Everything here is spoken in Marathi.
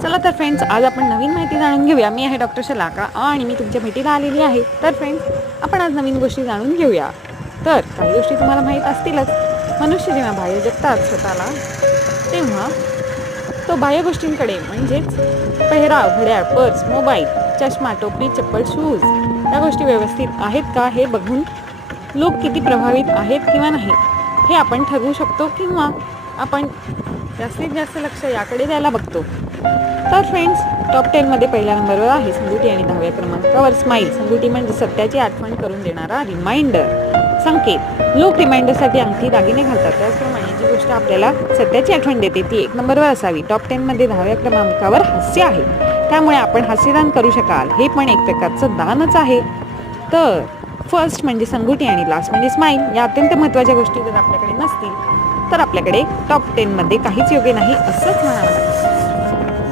चला तर फ्रेंड्स, आज आपण नवीन माहिती जाणून घेऊया. मी आहे डॉक्टर शलाका आणि मी तुमच्या भेटीला आलेली आहे. तर फ्रेंड्स, आपण आज नवीन गोष्टी जाणून घेऊया. तर काही गोष्टी तुम्हाला माहीत असतीलच. मनुष्य जेव्हा बाह्य जगतात स्वतःला, तेव्हा तो बाह्य गोष्टींकडे म्हणजेच पेहराव, घड्याळ, पर्स, मोबाईल, चष्मा, टोपी, चप्पल, शूज या गोष्टी व्यवस्थित आहेत का हे बघून लोक किती प्रभावित आहेत किंवा नाही हे आपण ठरवू शकतो, किंवा आपण जास्तीत जास्त लक्ष याकडे द्यायला बघतो. तर फ्रेंड्स, टॉप 10 मध्ये पहिल्या नंबरवर आहे संगुटी आणि 10व्या क्रमांकावर स्माईल. संगुटी म्हणजे सत्याची आठवण करून देणारा रिमाइंडर संकेत. लोक रिमाइंडरसाठी अंगठी, दागिने घालतात. त्याचप्रमाणे जी गोष्ट आपल्याला सत्याची आठवण देते ती 1 नंबरवर असावी. टॉप 10 मध्ये 10व्या क्रमांकावर हास्य आहे. त्यामुळे आपण हास्यदान करू शकाल. हे पण एक प्रकारचं दानच आहे. तर फर्स्ट म्हणजे संगुटी आणि लास्ट म्हणजे स्माईल या अत्यंत महत्त्वाच्या गोष्टी जर आपल्याकडे नसतील तर आपल्याकडे टॉप 10 मध्ये काहीच योग्य नाही असंच म्हणावं लागतं.